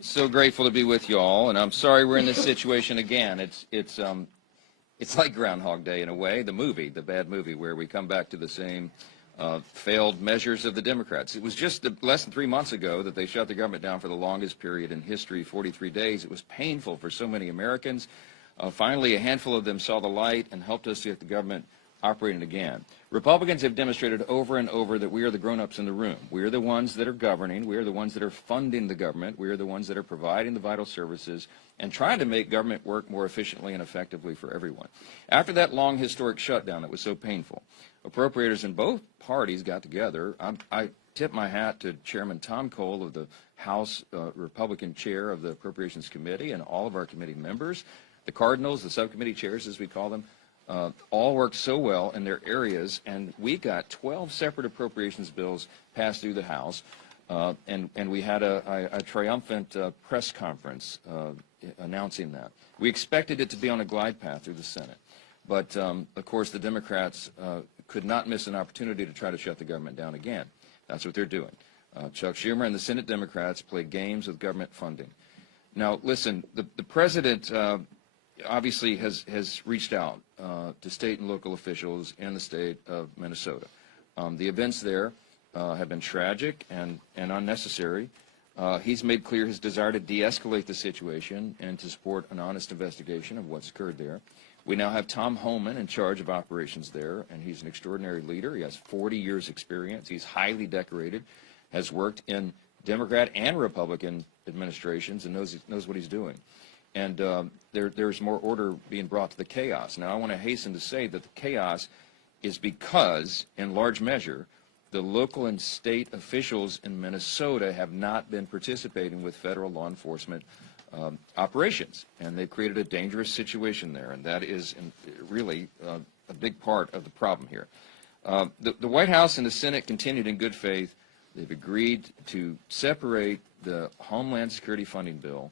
So grateful to be with you all, and I'm sorry we're in this situation again. It's like Groundhog Day in a way, the bad movie, where we come back to the same failed measures of the Democrats. It was just less than 3 months ago that they shut the government down for the longest period in history, 43 days. It was painful for so many Americans. Finally, a handful of them saw the light and helped us get the government operating again. Republicans have demonstrated over and over that we are the grown-ups in the room. We are the ones that are governing. We are the ones that are funding the government. We are the ones that are providing the vital services and trying to make government work more efficiently and effectively for everyone. After that long historic shutdown that was so painful, appropriators in both parties got together. I tip my hat to Chairman Tom Cole of the House Republican chair of the Appropriations Committee and all of our committee members, the Cardinals, the subcommittee chairs as we call them, all worked so well in their areas, and we got 12 separate appropriations bills passed through the House, and we had a triumphant press conference announcing that. We expected it to be on a glide path through the Senate, but of course the Democrats could not miss an opportunity to try to shut the government down again. That's what they're doing. Chuck Schumer and the Senate Democrats play games with government funding. Now listen, the President obviously has reached out to state and local officials in the state of Minnesota. The events there have been tragic and unnecessary. He's made clear his desire to de-escalate the situation and to support an honest investigation of what's occurred there. We now have Tom Homan in charge of operations there, and he's an extraordinary leader. He has 40 years experience. He's highly decorated, has worked in Democrat and Republican administrations, and knows what he's doing. And there's more order being brought to the chaos. Now, I want to hasten to say that the chaos is because, in large measure, the local and state officials in Minnesota have not been participating with federal law enforcement operations, and they've created a dangerous situation there, and that is really a big part of the problem here. The White House and the Senate continued in good faith. They've agreed to separate the Homeland Security funding bill,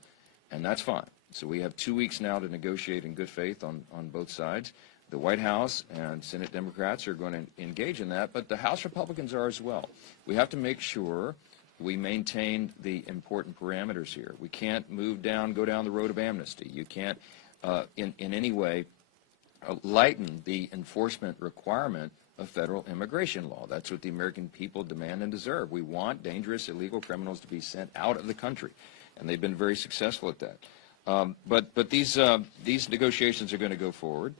and that's fine. So we have 2 weeks now to negotiate in good faith on both sides. The White House and Senate Democrats are going to engage in that, but the House Republicans are as well. We have to make sure we maintain the important parameters here. We can't go down the road of amnesty. You can't, in any way, lighten the enforcement requirement of federal immigration law. That's what the American people demand and deserve. We want dangerous, illegal criminals to be sent out of the country, and they've been very successful at that. But these negotiations are going to go forward.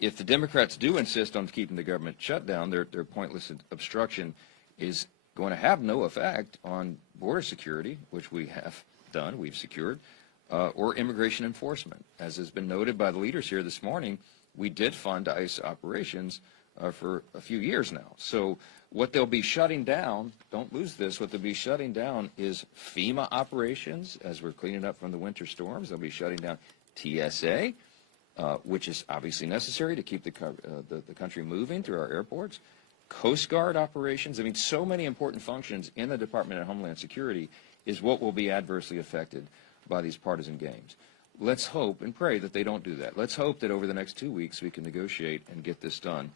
If the Democrats do insist on keeping the government shut down, their pointless obstruction is going to have no effect on border security, which we have done, we've secured, or immigration enforcement. As has been noted by the leaders here this morning, we did fund ICE operations for a few years now. So what they'll be shutting down, don't lose this, what they'll be shutting down is FEMA operations as we're cleaning up from the winter storms. They'll be shutting down TSA, which is obviously necessary to keep the country moving through our airports. Coast Guard operations. I mean, so many important functions in the Department of Homeland Security is what will be adversely affected by these partisan games. Let's hope and pray that they don't do that. Let's hope that over the next 2 weeks we can negotiate and get this done.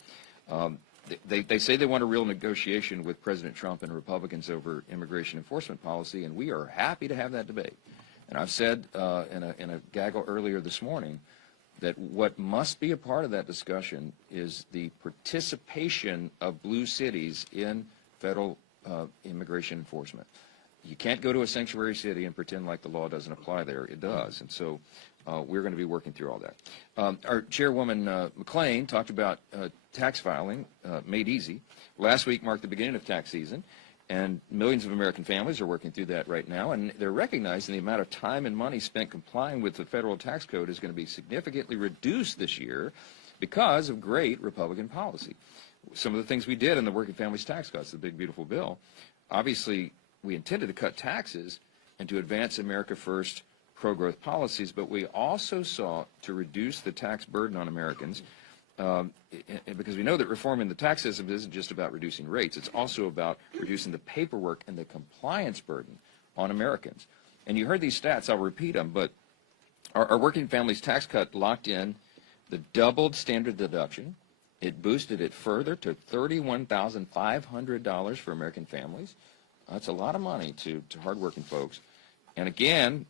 They say they want a real negotiation with President Trump and Republicans over immigration enforcement policy, and we are happy to have that debate. And I've said in a gaggle earlier this morning that what must be a part of that discussion is the participation of blue cities in federal immigration enforcement. You can't go to a sanctuary city and pretend like the law doesn't apply there. It does. And so we're going to be working through all that. Our chairwoman McClain talked about tax filing made easy. Last week marked the beginning of tax season, and millions of American families are working through that right now, and they're recognizing the amount of time and money spent complying with the federal tax code is going to be significantly reduced this year because of great Republican policy. Some of the things we did in the Working Families Tax Cuts, the big, beautiful bill, obviously we intended to cut taxes and to advance America First pro-growth policies, but we also sought to reduce the tax burden on Americans because we know that reforming the tax system isn't just about reducing rates. It's also about reducing the paperwork and the compliance burden on Americans. And you heard these stats. I'll repeat them, but our Working Families Tax Cut locked in the doubled standard deduction. It boosted it further to $31,500 for American families. That's a lot of money to hardworking folks. And again,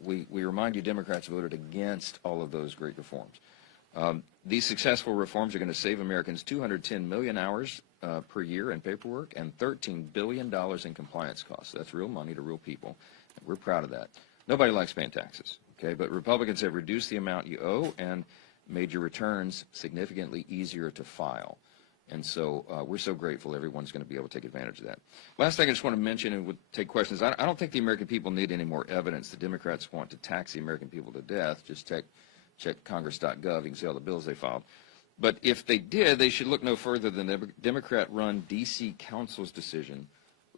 we remind you Democrats voted against all of those great reforms. These successful reforms are going to save Americans 210 million hours per year in paperwork and $13 billion in compliance costs. That's real money to real people. And we're proud of that. Nobody likes paying taxes, okay? But Republicans have reduced the amount you owe and made your returns significantly easier to file. And so we're so grateful everyone's going to be able to take advantage of that. Last thing I just want to mention, and we'll take questions, I don't think the American people need any more evidence. The Democrats want to tax the American people to death. Just check congress.gov. You can see all the bills they filed. But if they did, they should look no further than the Democrat-run D.C. Council's decision,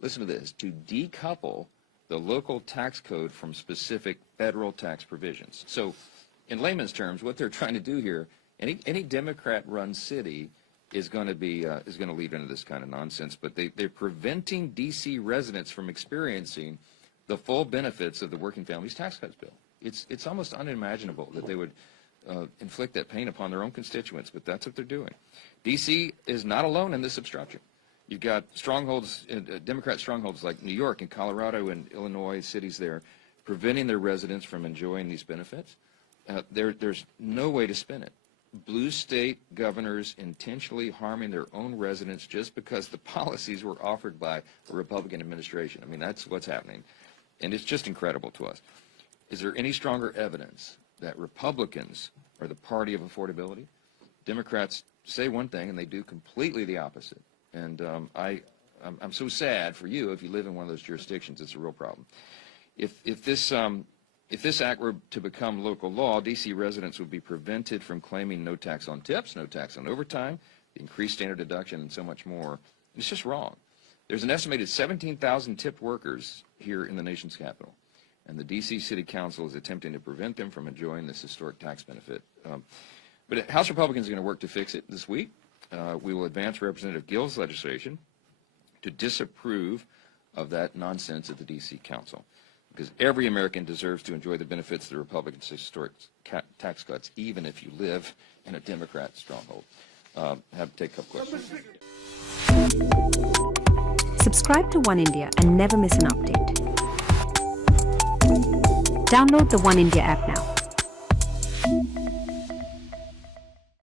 listen to this, to decouple the local tax code from specific federal tax provisions. So in layman's terms, what they're trying to do here, any Democrat-run city is going to lead into this kind of nonsense, but they're preventing D.C. residents from experiencing the full benefits of the Working Families Tax Cuts bill. It's almost unimaginable that they would inflict that pain upon their own constituents, but that's what they're doing. D.C. is not alone in this obstruction. You've got strongholds, Democrat strongholds like New York and Colorado and Illinois, cities there, preventing their residents from enjoying these benefits. There's no way to spin it. Blue state governors intentionally harming their own residents just because the policies were offered by a Republican administration. I mean, that's what's happening. And it's just incredible to us. Is there any stronger evidence that Republicans are the party of affordability? Democrats say one thing and they do completely the opposite. And I'm so sad for you if you live in one of those jurisdictions. It's a real problem. If this act were to become local law, D.C. residents would be prevented from claiming no tax on tips, no tax on overtime, the increased standard deduction, and so much more. It's just wrong. There's an estimated 17,000 tipped workers here in the nation's capital, and the D.C. City Council is attempting to prevent them from enjoying this historic tax benefit. But House Republicans are going to work to fix it this week. We will advance Representative Gill's legislation to disapprove of that nonsense at the D.C. Council, because every American deserves to enjoy the benefits of the Republicans' historic tax cuts, even if you live in a Democrat stronghold. Have to take a couple questions. Subscribe to One India and never miss an update. Download the One India app now.